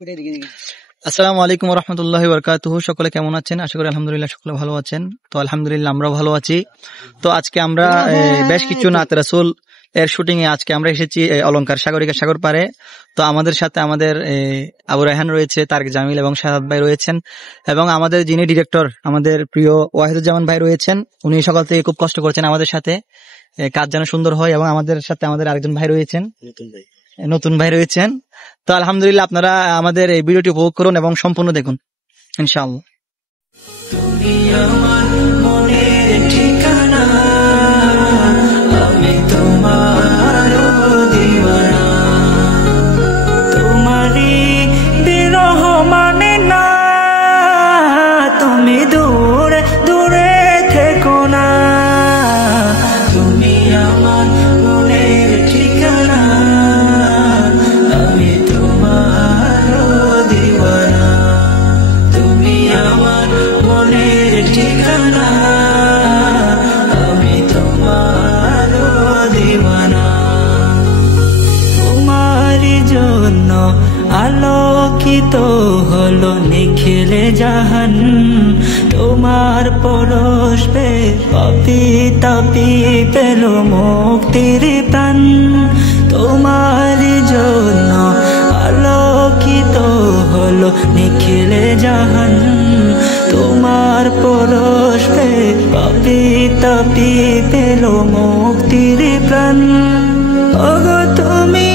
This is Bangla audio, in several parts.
আসসালামু আলাইকুম রহমতুল্লাহি ওয়া বারাকাতুহু। সকলে কেমন আছেন? আশা করি আলহামদুলিল্লাহ সকলে ভালো আছেন। তো আলহামদুলিল্লাহ আমরাও ভালো আছি। তো আজকে আমরা বেশ কিছু নাত রাসূল এর শুটিং এ আজকে আমরা এসেছি অলংকার সাগরিকা সাগর পারে। তো আমাদের সাথে আমাদের আবু রায়হান রয়েছে, তারেক জামিল এবং শাহাদ ভাই রয়েছেন, এবং আমাদের যিনি ডিরেক্টর আমাদের প্রিয় ওয়াহিদুজ্জামান ভাই রয়েছেন। উনি সকাল থেকে খুব কষ্ট করছেন আমাদের সাথে কাজ যেন সুন্দর হয়, এবং আমাদের সাথে আমাদের আরেকজন ভাই রয়েছেন, নতুন ভাই রয়েছেন। তো আলহামদুলিল্লাহ আপনারা আমাদের এই ভিডিওটি উপভোগ করুন এবং সম্পূর্ণ দেখুন ইনশাআল্লাহ। তুমি আমার মনের ঠিকানা, আমি তোমার দিওয়ানা। তোমারই বিরহ মানে না, তুমি দূরে দূরে থেকো না। তুমি আমার মনের ঠিকানা, আমি তোমার দিওয়ানা। তুমি আমার মনের ঠিকানা, আমি তোমার দিওয়ানা। তোমারই জন্য আলোকিত হলো নিখিলে জাহান, তোমার পরশ পে পাপী তাপী পেল মুক্তির প্রাণ। তোমারই জন্য আলোকিত হলো নিখিলে জাহান, তোমার পরশ পে পাপী তাপী পেল মুক্তির প্রাণ। ওগো তুমি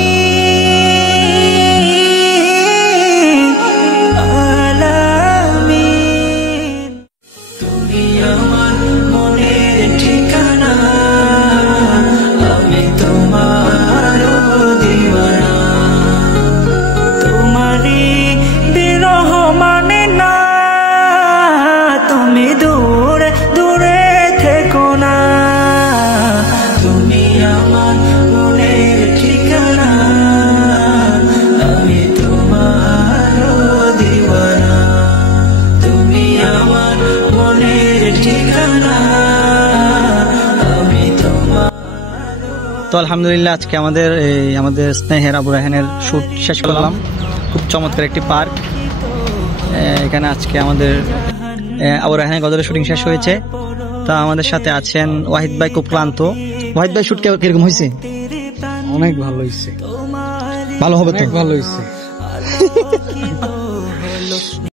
আলামিন, তুমি আমার মনের ঠিকানা, আমি তোমার দিওয়ানা। তোমারই বিরহ মানে না, তুমি দূরে দূরে থেকো না। তুমি আমার মনের ঠিকানা, আমি তোমার দিওয়ানা। তুমি আমার মনের ঠিকানা, আমি তোমার। তো আলহামদুলিল্লাহ আজকে আমাদের আমাদের স্নেহের আবু রায়হানের শুট শেষ করলাম। খুব চমৎকার একটি পার্ক। এখানে আজকে আমাদের আবু রায়হানের গজলের শুটিং শেষ হয়েছে। তা আমাদের সাথে আছেন ওয়াহিদ ভাই, খুব ক্লান্ত। ওয়াহিদ ভাই, শুট কিরকম হয়েছে? অনেক ভালো হয়েছে, ভালো হবে তো? ভালো হয়েছে।